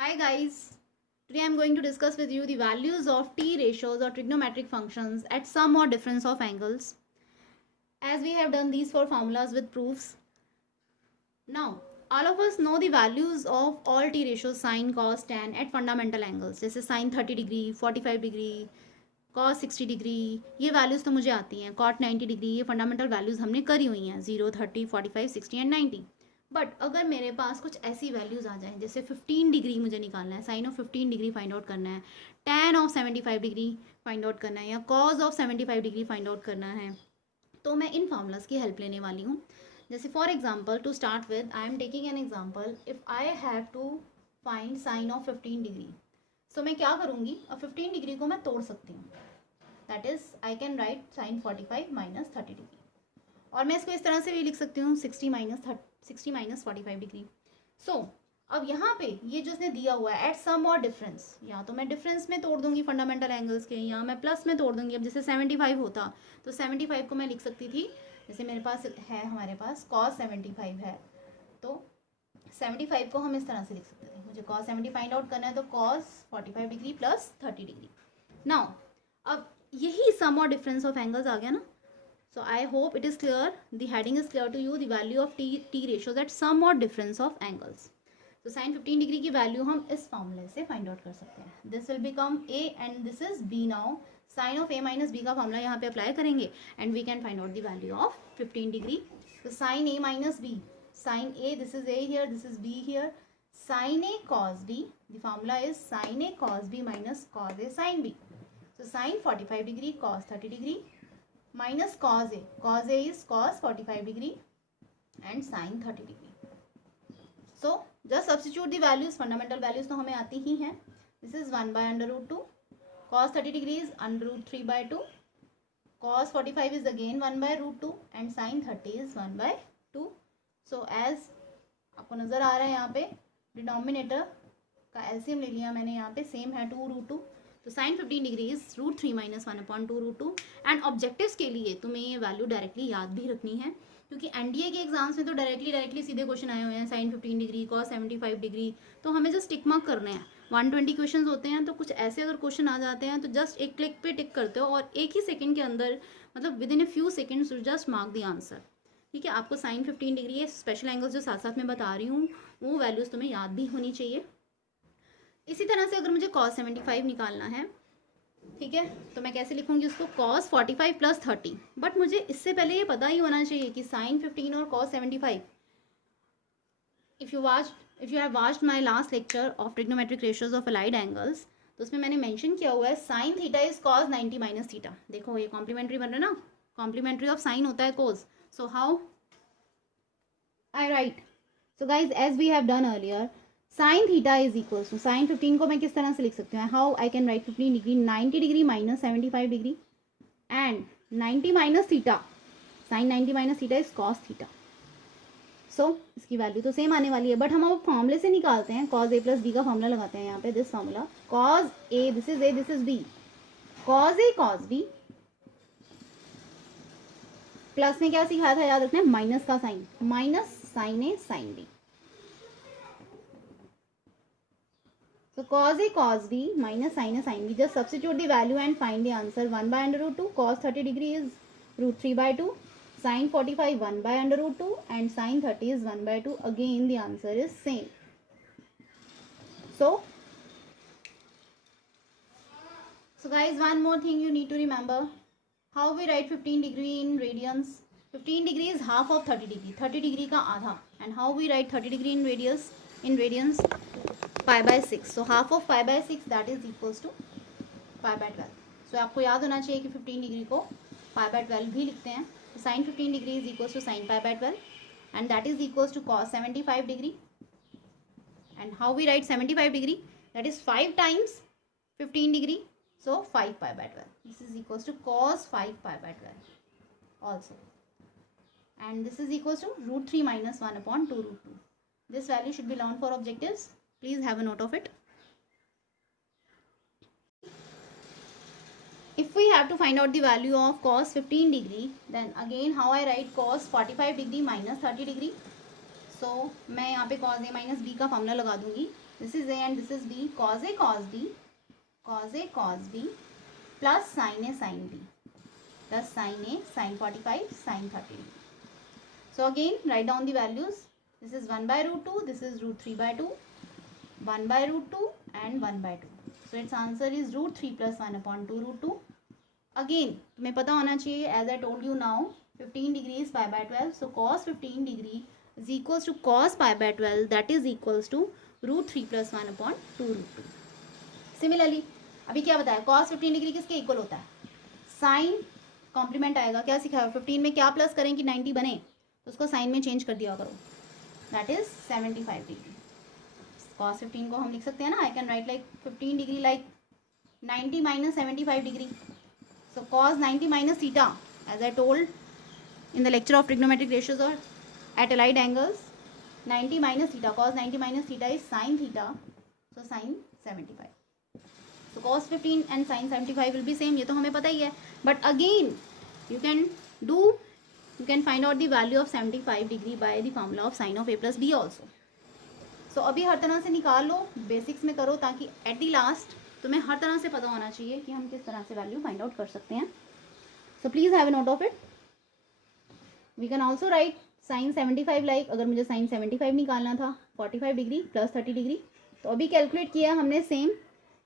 Hi guys, today I am going to discuss with you the values of t ratios or trigonometric functions at sum or difference of angles. As we have done these four formulas with proofs. Now, all of us know the values of all t ratios sin, cos, tan at fundamental angles. जैसे sin 30 degree 45 degree cos 60 degree ये values तो मुझे आती हैं. cot 90 degree ये fundamental values हमने करी हुई हैं 0, 30, 45, 60 एंड 90. बट अगर मेरे पास कुछ ऐसी वैल्यूज़ आ जाएं जैसे 15 डिग्री मुझे निकालना है, sine of 15 degree find out करना है, tan of 75 degree find out करना है या cos of 75 degree find out करना है, तो मैं इन फार्मूलाज की हेल्प लेने वाली हूँ. जैसे for example to start with I am taking an example. If I have to find sine of 15 degree, so मैं क्या करूँगी, अब 15 डिग्री को मैं तोड़ सकती हूँ. That is I can write sine 45 minus 30 degree, और मैं इसको इस तरह से भी लिख सकती हूँ 60 माइनस 45 डिग्री. सो अब यहाँ पे ये जो इसने दिया हुआ है एट सम और डिफरेंस, या तो मैं डिफरेंस में तोड़ दूंगी फंडामेंटल एंगल्स के, या मैं प्लस में तोड़ दूंगी. अब जैसे 75 होता तो 75 को मैं लिख सकती थी, जैसे मेरे पास है, हमारे पास cos 75 है, तो 75 को हम इस तरह से लिख सकते थे. मुझे cos 70 फाइंड आउट करना है तो cos 45 degree plus 30 degree. Now अब यही सम और डिफरेंस ऑफ एंगल्स आ गया ना. So I hope it is clear, the heading is clear to you, the value of T ratios at sum और डिफरेंस ऑफ एंगल्स. तो साइन 15 डिग्री की value हम इस फॉर्मूले से फाइंड आउट कर सकते हैं. This will become A and this is B. Now sine of A minus B का फॉर्मूला यहाँ पे अप्लाई करेंगे and we can find out the value of 15 degree. तो sine A minus B, sine A, this is A here, this is B here, sine A cos B, the formula is sine A cos B minus cos A sine B. So sin 45 degree cos 30 degree minus cos A is cos 45 degree and sin 30 degree. So just substitute the values, fundamental values तो हमें आती ही हैं. This is 1 by under root 2, cos 30 degree is under root 3 by 2, cos 45 is again 1 by root 2 and sin 30 is 1 by 2. So as आपको नज़र आ रहा है यहाँ पे डिनोमिनेटर का एलसीएम ले लिया मैंने, यहाँ पे सेम है 2 रूट 2. तो sine 15 degree is root 3 minus 1/2 root 2. And objectives के लिए तुम्हें ये वैल्यू डायरेक्टली याद भी रखनी है, क्योंकि एनडीए के एग्जाम्स में तो डायरेक्टली सीधे क्वेश्चन आए हुए हैं साइन 15 डिग्री cos 75 डिग्री, तो हमें जस्ट टिक मार्क करने हैं. 120 क्वेश्चन होते हैं, तो कुछ ऐसे अगर क्वेश्चन आ जाते हैं तो जस्ट एक क्लिक पे टिक करते हो और एक ही सेकेंड के अंदर, मतलब with in a few seconds you just mark the answer. ठीक है, आपको साइन 15 डिग्री ये स्पेशल एंगल्स जो साथ साथ में बता रही हूँ वो वैल्यूज़ तुम्हें याद भी होनी चाहिए. इसी तरह से अगर मुझे cos 75 निकालना है, ठीक है, तो मैं कैसे लिखूंगी उसको, cos 45 प्लस 30. बट मुझे इससे पहले ये पता ही होना चाहिए कि sin 15 और cos 75, if you have watched my last lecture of trigonometric ratios of allied angles, तो उसमें मैंने मेंशन किया हुआ है sin theta is cos 90 minus theta. देखो ये कॉम्प्लीमेंट्री बन रहा है ना, कॉम्प्लीमेंट्री ऑफ साइन होता है cos. So how I write, so guys as we have done earlier, sine theta is equal to, sine 15 को मैं किस तरह से लिख सकती हूँ, how I can write 15 degree 90 degree minus 75 degree and 90 minus theta, sine 90 minus theta is cos theta. So इसकी value तो सेम आने वाली है, बट हम अब फॉर्मूले से निकालते हैं. कॉज ए प्लस बी का फॉर्मूला लगाते हैं यहाँ पे, this formula cos A, this is A, this is B, cos A cos B plus में क्या सिखाया था याद रखना है, माइनस का sign, minus sine A sine B. So cos A cos B minus sin A sin B. Just substitute the value and find the answer. 1 by under root 2. Cos 30 degree is root 3 by 2. Sin 45 1 by under root 2 and sin 30 is 1 by 2. Again the answer is same. So guys, one more thing you need to remember. How we write 15 degree in radians? 15 degree is half of 30 degree. 30 degree का आधा. And how we write 30 degree in radians? Pi by 6. So half of pi by 6 that is equals to pi by 12. So आपको याद होना चाहिए कि 15 degree को पाई by 12 भी लिखते हैं. तो sine 15 degree is equals to sine pi by 12 and that is equals to cos 75 degree. And how we write 75 degree, that is 5 times 15 degree, so 5 pi by 12. This is equals to cos 5 pi by 12 also, and this is equals to root 3 minus 1/2 root 2. This value should be learn for objectives. Please have a note of it. If we have to find out the value of cos 15 degree, then again how I write cos 45 degree minus 30 degree. So मैं यहाँ पे cos a minus b का formula लगा दूंगी. this is A and this is B, cos A cos B, cos A cos B plus sin A sin B plus sin A sin 45 sin 30 degree. So again write down the values. This is 1 by root 2, this is root 3 by 2, 1 by root 2 and 1 by 2. So its answer is root 3 plus 1 upon 2 root 2. Again तुम्हें पता होना चाहिए, as I told you now, 15 degree is pi by 12. So cos 15 degree is equals to cos pi by 12, that is equals to root 3 plus 1 upon 2 root 2. Similarly अभी क्या बताया, cos 15 degree किसके equal होता है, साइन कॉम्प्लीमेंट आएगा. क्या सिखाया, 15 में क्या प्लस करें कि 90 बने, तो उसको साइन में चेंज कर दिया करो, दैट इज 75 डिग्री. cos 15 को हम लिख सकते हैं ना, आई can right like 15 degree like 90 minus 75 degree. So cos 90 minus theta, as I told in the lecture of trigonometric ratios or at allied angles, 90 minus theta, cos 90 minus theta is sin theta, so sin 75. So cos 15 and sin 75 will be same, ये तो हमें पता ही है. But again you can find out the value of 75 degree by the formula of sin of A plus B also. So अभी हर तरह से निकाल लो, basics में करो, ताकि at the last तुम्हें हर तरह से पता होना चाहिए कि हम किस तरह से वैल्यू फाइंड आउट कर सकते हैं. So please have a note of it. We can also write sine 75 like, अगर मुझे साइन 75 निकालना था 45 डिग्री प्लस 30 डिग्री, तो अभी कैलकुलेट किया हमने सेम,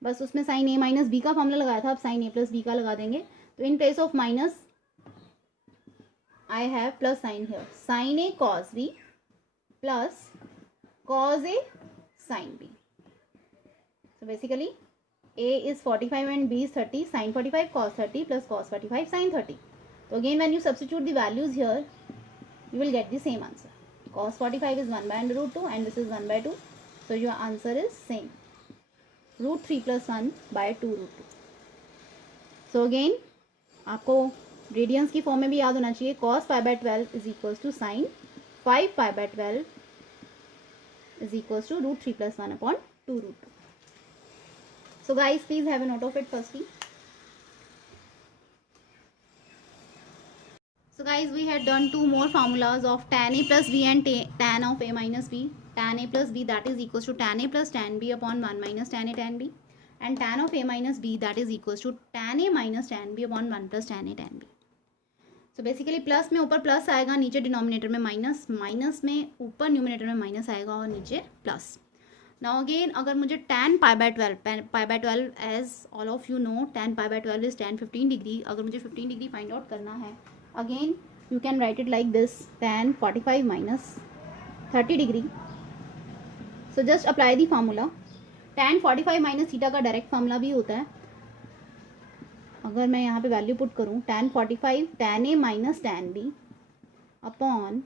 बस उसमें साइन ए माइनस बी का फॉर्मूला लगाया था, अब साइन ए प्लस बी का लगा देंगे. तो in place of minus I have plus sign here, sine A cos B plus cos A sine B. So basically A is 45 and B is 30, sin 45 cos 30 plus cos 45 sin 30. So again when you substitute the values here, you will get the same answer. Cos 45 is 1 by under root 2 and this is 1 by 2. So your answer is same, root 3 plus 1 by 2 root 2. So again आपको radiance की form में भी याद होना चाहिए, cos pi by 12 is equals to sin 5 pi by 12 is equals to root 3 plus 1 upon 2 root 2. So guys, please have a note of it firstly. So guys, we had done two more formulas of tan A plus B and tan of A minus B. Tan A plus B, that is equals to tan A plus tan B upon 1 minus tan A tan B. And tan of A minus B, that is equals to tan A minus tan B upon 1 plus tan A tan B. So basically plus में ऊपर plus आएगा, नीचे denominator में minus, minus में ऊपर numerator में minus आएगा और नीचे प्लस. Now again अगर मुझे tan pi by 12 as all of you know tan pi by 12 is tan 15 degree, अगर मुझे 15 डिग्री फाइंड आउट करना है, again you can write it like this, tan 45 minus 30 degree. So just apply the formula. tan 45 minus theta का direct formula भी होता है. अगर मैं यहाँ पे वैल्यू पुट करूँ, tan 45 tan A minus tan B upon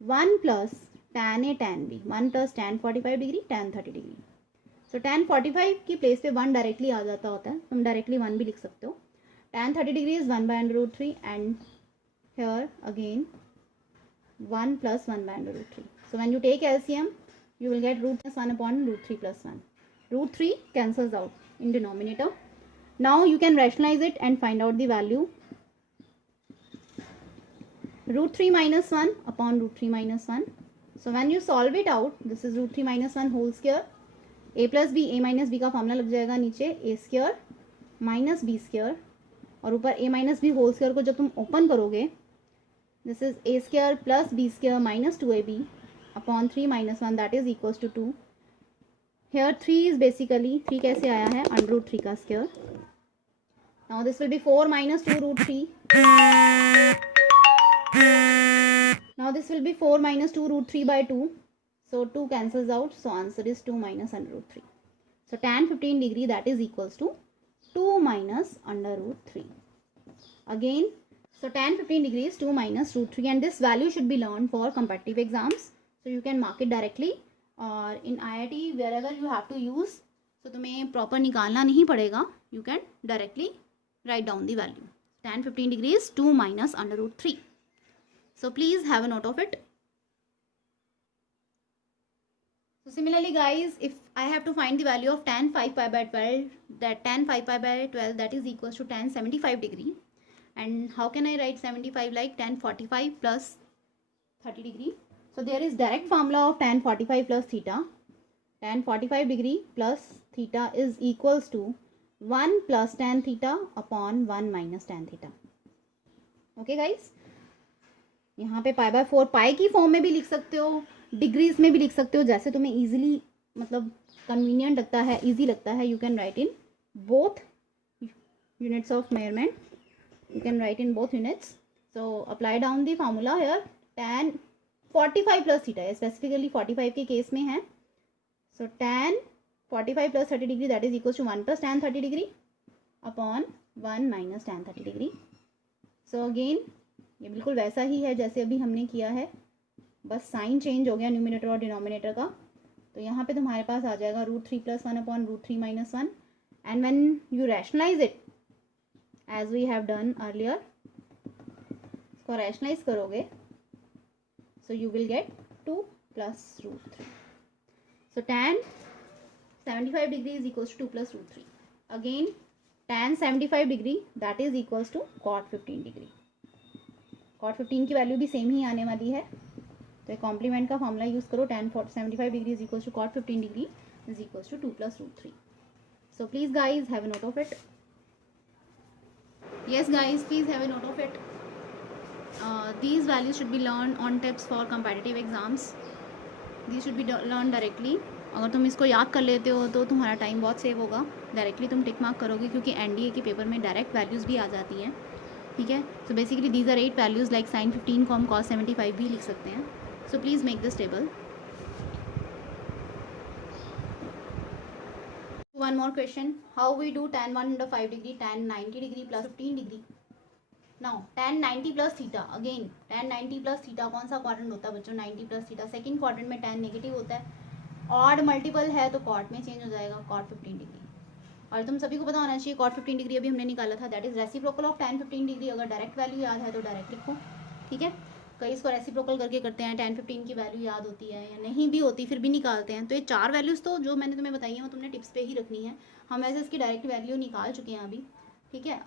1 plus tan A tan B, 1 plus tan 45 degree tan 30 degree. So tan 45 की प्लेस पे 1 डायरेक्टली आ जाता होता है, तुम डायरेक्टली 1 भी लिख सकते हो. tan 30 degree is 1 by under root 3 and here again 1 plus 1 by under root 3. So when you take LCM, you will get root 1 upon root 3 plus 1. Root 3 cancels out in denominator. Now you can rationalize it and find out the value. Root 3 minus 1 upon root 3 minus 1. So when you solve it out, this is root 3 minus 1 whole square. A plus B, A minus B का formula लग जाएगा नीचे, A square minus B square, और ऊपर A minus B whole square को जब तुम open करोगे, this is A square plus B square minus 2AB upon 3 minus 1, that is equals to 2. Here 3 is basically, 3 कैसे आया है, under root 3 का square. Now this will be 4 minus 2 root 3. Now this will be 4 minus 2 root 3 by 2. So 2 cancels out. So answer is 2 minus under root 3. So tan 15 degree, that is equals to 2 minus under root 3. Again, so tan 15 degree is 2 minus root 3 and this value should be learned for competitive exams. So you can mark it directly or in IIT wherever you have to use. So तुम्हें proper निकालना नहीं पड़ेगा. You can directly write down the value. Tan 15 degree is 2 minus under root 3. So please have a note of it. So similarly guys, if I have to find the value of tan 5 pi by 12, that tan 5 pi by 12 that is equals to tan 75 degree. And how can I write 75 like tan 45 plus 30 degree? So there is direct formula of tan 45 plus theta. tan 45 degree plus theta is equals to 1 plus tan theta upon 1 minus tan theta. Okay guys, यहाँ पे पाई by 4 पाई की form में भी लिख सकते हो, degrees में भी लिख सकते हो, जैसे तुम्हें इजीली मतलब कन्वीनियंट लगता है, इजी लगता है। You can write in both units of measurement, you can write in both units. So apply down the formula here. Tan 45 plus theta, specifically 45 के केस में है. So tan 45 plus 30 degree that is equals to 1 plus tan 30 degree upon 1 minus tan 30 degree. So again ये बिल्कुल वैसा ही है जैसे अभी हमने किया है, बस साइन चेंज हो गया न्यूमिनेटर और डिनोमिनेटर का. तो यहाँ पे तुम्हारे पास आ जाएगा √3 plus 1 upon √3 minus 1. And when you rationalize it as we have done earlier, इसको rationalize करोगे, so you will get 2 plus √3. So tan 75 degree is equals to 2 plus √3. Again tan 75 degree that is equals to cot 15 degree. cot 15 की value भी same ही आने वाली है, तो एक complement का फॉर्मूला यूज करो. tan 75 degree is equals to cot 15 degree is equals to 2 plus √3. So please guys have a note of it. Yes guys, please have a note of it. These values should be learned on tips for competitive exams. These should be learned directly. अगर तुम इसको याद कर लेते हो तो तुम्हारा time बहुत सेव होगा. डायरेक्टली तुम टिक मार्क करोगे क्योंकि एनडीए के पेपर में डायरेक्ट वैल्यूज़ भी आ जाती हैं. ठीक है, so basically these are 8 values like sin 15 को हम cos 75 भी लिख सकते हैं. So please make this table. One more question. How we do tan 1 under 5 degree, tan 90 degree plus 15 degree. Now tan 90 plus theta, again tan 90 plus theta कौन सा quadrant होता है बच्चों? 90 plus theta. सेकंड क्वाड्रेंट में tan negative होता है, odd multiple है तो कॉट में चेंज हो जाएगा, cot 15 डिग्री. और तुम सभी को पता होना चाहिए cot 15 डिग्री अभी हमने निकाला था, that is reciprocal of tan 15 degree. अगर डायरेक्ट वैल्यू याद है तो डायरेक्ट लिखो. ठीक है, कई इसको रेसिप्रोकल करके करते हैं, tan 15 की वैल्यू याद होती है या नहीं भी होती फिर भी निकालते हैं. तो ये 4 वैल्यूज़ तो जो मैंने तुम्हें बताई है वो तुमने टिप्स पे ही रखनी है. हम ऐसे इसकी डायरेक्ट वैल्यू निकाल चुके हैं अभी. ठीक है,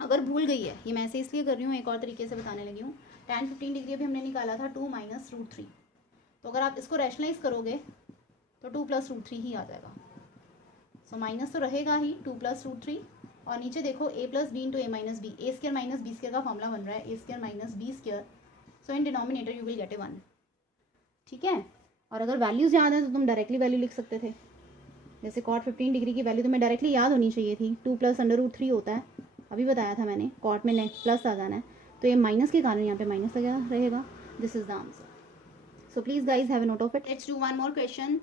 अगर भूल गई है, ये मैं ऐसे इसलिए कर रही हूँ, एक और तरीके से बताने लगी हूँ. tan 15 डिग्री अभी हमने निकाला था 2 minus √3. तो अगर आप इसको रैशनलाइज करोगे तो 2 plus √3 ही आ जाएगा. सो माइनस तो रहेगा ही, 2 plus √3. और नीचे देखो a plus b into a minus b, a square minus b square का फॉर्मूला बन रहा है a square minus b square. So in denominator you will get ए 1. ठीक है, और अगर वैल्यूज़ याद है तो तुम डायरेक्टली वैल्यू लिख सकते थे. जैसे cot 15 डिग्री की वैल्यू तुम्हें डायरेक्टली याद होनी चाहिए थी, 2 plus under √3 होता है, अभी बताया था मैंने. कॉट में नेक्स्ट प्लस आ जाना है, तो ये माइनस के कारण यहाँ पे माइनस लगा रहेगा. This is the answer. So please guys have a note of it. Let's do one more question.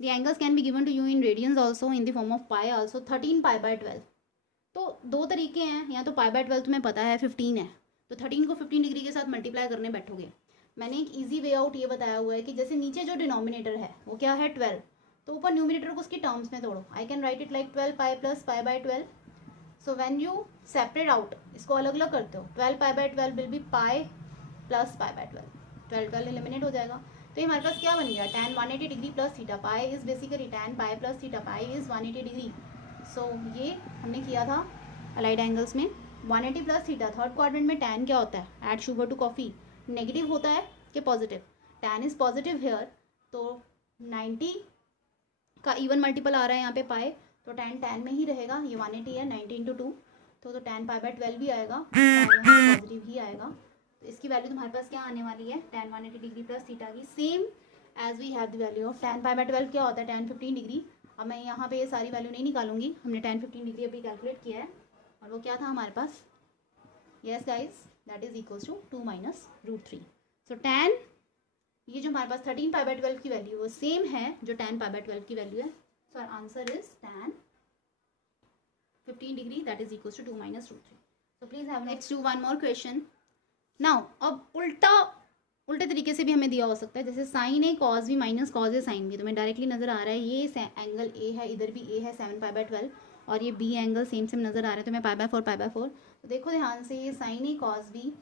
The angles can be given to you in radians also in the form of pi also. 13 pi by 12. तो दो तरीके हैं, या तो पाई by 12 तुम्हें पता है 15 है, तो 13 को 15 डिग्री के साथ मल्टीप्लाई करने बैठोगे. मैंने एक ईजी वे आउट ये बताया हुआ है कि जैसे नीचे जो डिनोमिनेटर है वो क्या है 12, तो ऊपर न्यूमिनेटर को उसकी टर्म्स में तोड़ो. आई can right it like 12 pi plus pi by 12. So when you separate out, इसको अलग अलग करते हो, 12 पाई by 12 will be pi plus pi by 12. 12 eliminate हो जाएगा. तो ये हमारे पास क्या बन गया? tan 180 degree plus theta. Pi is basically tan pi plus theta. Pi is 180 degree. So ये हमने किया था अलाइड एंगल्स में. 180 प्लस थीटा. थर्ड क्वाड्रेंट में tan क्या होता है? Add sugar to coffee. Negative होता है कि positive? tan is positive here, तो 90 का इवन मल्टीपल आ रहा है यहाँ पे पाई, तो tan में ही रहेगा. ये 180 है, 90 इंटू 2, तो tan पाई बाय 12 भी आएगा और पॉजिटिव ही आएगा. तो इसकी वैल्यू तुम्हारे पास क्या आने वाली है? tan 180 डिग्री प्लस थीटा की same as we have the value of tan pi by 12 क्या होता है? tan 15 degree. अब मैं यहाँ पे ये सारी वैल्यू नहीं निकालूंगी, हमने tan 15 डिग्री अभी कैलकुलेट किया है और वो क्या था हमारे पास? Yes guys, that is equals to 2 minus √3. So tan, ये जो हमारे पास 13 पाई बाय 12 की वैल्यू वो सेम है जो tan पाई बाय 12 की वैल्यू है. So our answer is tan 15 degree that is equals to 2 minus √3. So please have next do one more question. Now अब उल्टे तरीके से भी हमें दिया हो सकता है, जैसे sign A cos B minus cos A sine B. तुम्हें डायरेक्टली नजर आ रहा है ये एंगल ए है, इधर भी ए है 7 पाई बाय 12, और ये बी एंगल सेम नजर आ रहा है तुम्हें पाई बाय 4 पाई बाय 4. तो देखो ध्यान से, ये sine A cos B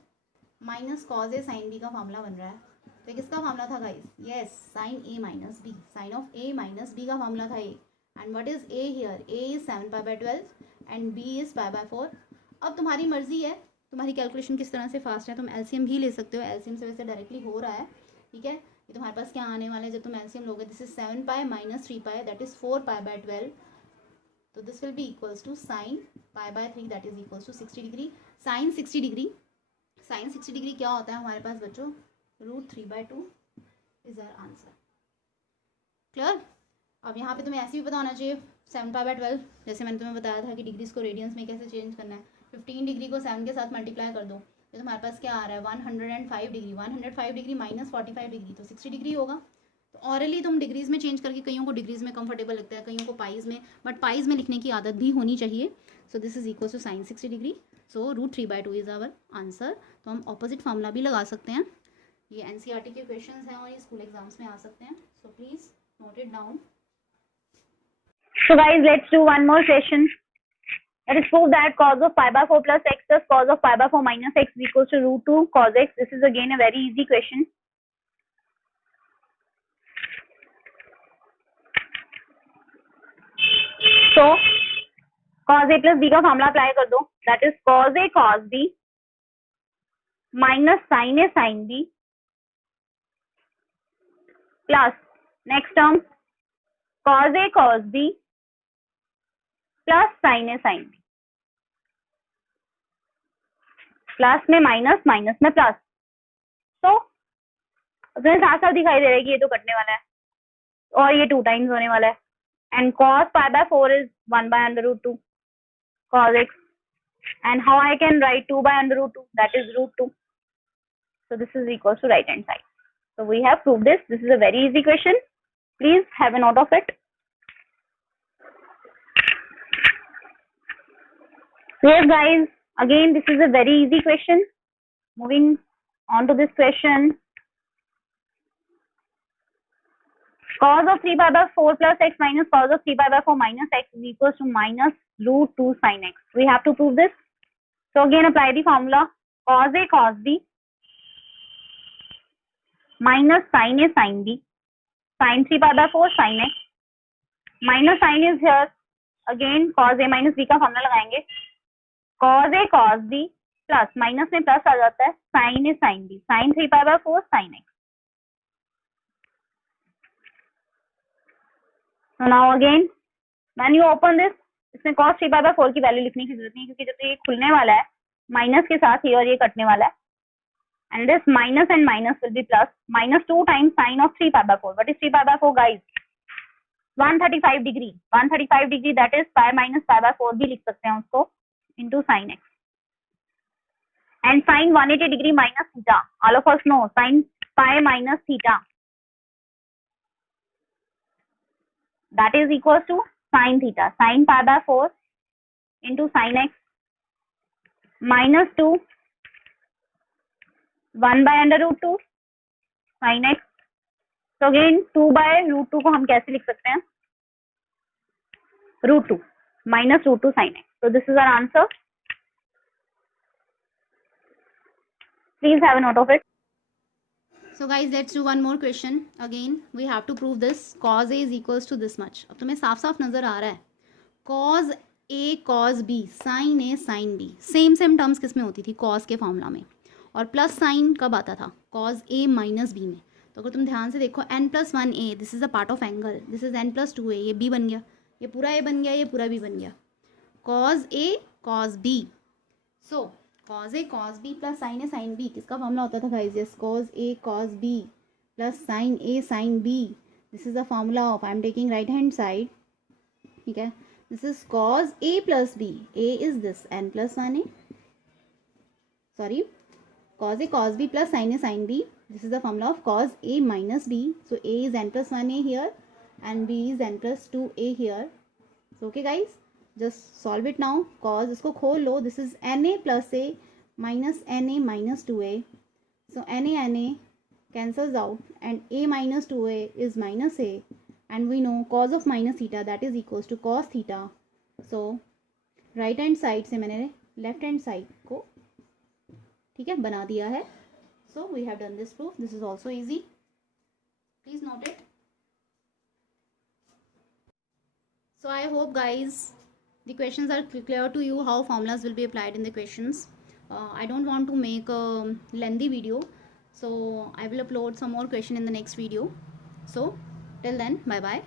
minus cos A sine B का मामला बन रहा है. तो किसका मामला था guys? Yes, sine A minus B. Sine of A minus B का मामला था A. And what is A here? A is 7 pi by 12 and B is pi by 4. अब तुम्हारी मर्जी है, तुम्हारी कैलकुलेशन किस तरह से फास्ट है, तुम एलसीएम भी ले सकते हो. एलसीएम से वैसे डायरेक्टली हो रहा है, ठीक है, ये तुम्हारे पास क्या आने वाला है जब तुम एलसीएम लोगे, this is 7 pi minus 3 pi that is 4 pi by 12, तो this will be equals to sine pi by 3 that is equals to 60 degree. Sine 60 degree, sine 60 degree क्या होता है हमारे पास बच्चों, √3/2 इज आवर आंसर। क्लियर। अब यहाँ पे तुम्हें ऐसे भी पता होना चाहिए 7 पाई बाय 12, जैसे मैंने तुम्हें बताया था कि डिग्रीज को रेडियंस में कैसे चेंज करना है। 15 डिग्री को 7 के साथ मल्टीप्लाई कर दो तो तुम्हारे पास क्या आ रहा है 105 डिग्री, 105 डिग्री माइनस 45 डिग्री तो 60 डिग्री होगा। तो ऑरली तुम डिग्रीज में चेंज करके, कईयों को डिग्रीज में कंफर्टेबल लगता है, कईयों को पाइज में, बट पाइज में लिखने की आदत भी होनी चाहिए। So this is equal to sine 60 degree, so √3/2 is our answer. तो हम ऑपोजिट फार्मूला भी लगा सकते हैं, ये एनसीईआरटी के क्वेश्चंस हैं और ये स्कूल एग्जाम्स में आ सकते हैं, so please note it down. So guys, let's do one more question. Let us prove that cos of pi by 4 plus x plus cos of pi by 4 minus x is equals to √2 cos x. This is again a very easy question. So cos a plus b का formula apply कर दो, that is cos a cos b minus sin a sin b plus next term cos a cos b plus sin a sin b, plus में minus, minus में plus. तो तुम्हें साफ साफ दिखाई दे रहा है कि ये तो कटने वाला है और ये 2 टाइम्स होने वाला है, and cos pi by 4 is 1/√2 cos x, and how I can write 2/√2, that is √2. So this is equals to right hand side. So we have proved this. This is a very easy question. Please have a note of it. So yes guys, again this is a very easy question. Moving on to this question. Cos of 3 pi by 4 plus x minus cos of 3 pi by 4 minus x is equals to minus √2 sin x. We have to prove this. So again apply the formula cos a cos b minus sin a sin b sin 3 pi by 4 sin x minus sin is here, again cos a minus b का formula लगाएंगे, cos a cos b plus minus में plus आ जाता है sin a sin b sin 3 pi by 4 sin x. So now again when you open this, इसमें cos 3 pi by 4 की value लिखने की जरूरत नहीं है क्योंकि जब ये खुलने वाला है माइनस के साथ ही और ये कटने वाला है, and this minus and minus will be plus, minus 2 times sin of 3 pi by 4. What is 3 pi by 4 guys? 135 degree, 135 degree that is pi minus pi by 4 भी लिख सकते हैं उसको into sin x, and sin 180 degree minus theta, all of us know sin pi minus theta, that is equals to sin theta, sin pi by 4 into sin x minus 2 1/√2 sin x. So again 2/√2 को हम कैसे लिख सकते हैं, √2 minus √2 sin x. So this is our answer. Please have a note of it. So guys, let's do one more question. Again we have to prove this cos a is equals to this much. अब तुम्हें साफ साफ नजर आ रहा है cos a cos b sin a sin b, same terms किस में होती थी, cos के फॉर्मूला में, और प्लस साइन कब आता था, cos a माइनस b में। तो अगर तुम ध्यान से देखो n+1a, this is a part of angle, this is n+2a, ये b बन गया, ये पूरा a बन गया, ये पूरा b बन गया, cos a cos b। So cos a cos b plus sin a sin b किसका फॉर्मूला होता था guys, yes cos a cos b plus sin a sin b, this is the formula of, I am taking right hand side, ठीक है, this is cos a plus b, a is this n+1a, sorry cos a cos b plus sin a sin b, this is the formula of cos a minus b, so a is n+1a here and b is n+2a here. So okay guys, just solve it now. Cos इसको खोल लो, this is na plus a minus na minus 2a, so na cancels out and a minus 2a is minus a, and we know cos of minus theta that is equals to cos theta. So right hand side से मैंने left hand side को ठीक है बना दिया है. So we have done this proof. This is also easy. Please note it. So I hope guys the questions are clear to you how formulas will be applied in the questions. I don't want to make a lengthy video. So I will upload some more question in the next video. So till then, bye bye.